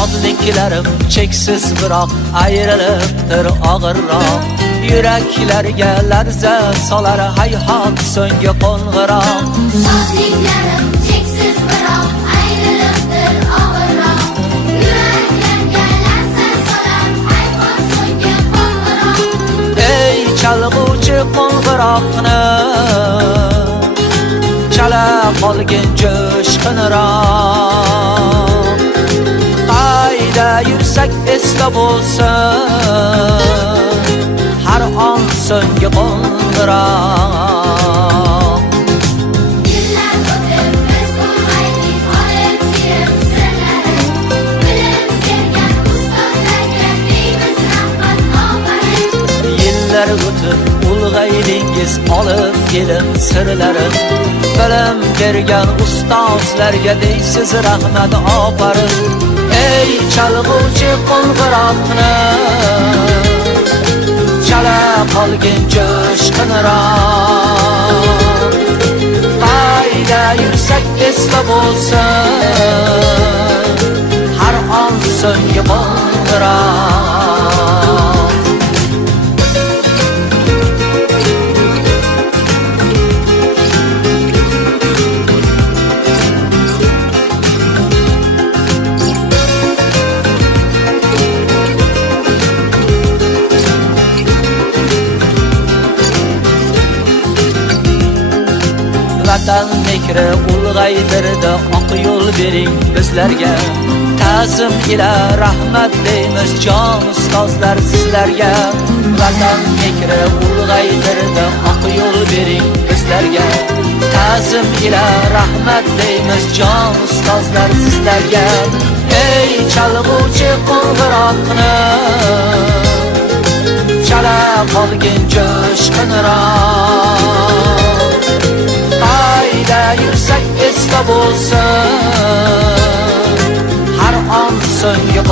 Yodliklarim cheksiz biroq ayrilibdir og'irroq. Yuraklarga larza solar hayhot so'nggi qo'ng'iroq. Yodliklarim cheksiz biroq ayrilibdir og'irroq. Yuraklarga larza solar hayhot so'nggi qo'ng'iroq. Ey chalg'uvchi qo'ng'iroqni chala qolgin jo'shqinroq. Qayda yursak esda bo'lsin har on so'nggi qo'ng'iroq. Yillar o'tib biz ulg'aydik, olib kelib sirlari. Bilim bergan ustozlarga deymiz rahmat ofarin. Yillar o'tib ulg'aydingiz, olib ilm sirlarim. Bilim bergan ustozlarga deysiz rahmat ofarin. Ey chalg'uvchi qo'ng'iroqni chala qolgin jo'shqinroq. Qayda yursak esda bo'lsin har on so'nggi qo'ng'iroq. Vatan mehri ulg'aydirdi, oq yo'l bering bizlarga. Ta'zim ila rahmat deymiz jon ustozlar sizlarga. Vatan mehri ulg'aydirdi, oq yo'l bering bizlarga. Ta'zim ila rahmat deymiz jon ustozlar sizlarga. Ey chalg'uvchi qo'ng'iroqni chala qolgin jo'shqinroq. Qayda yursak esda bo'lsin har on so'nggi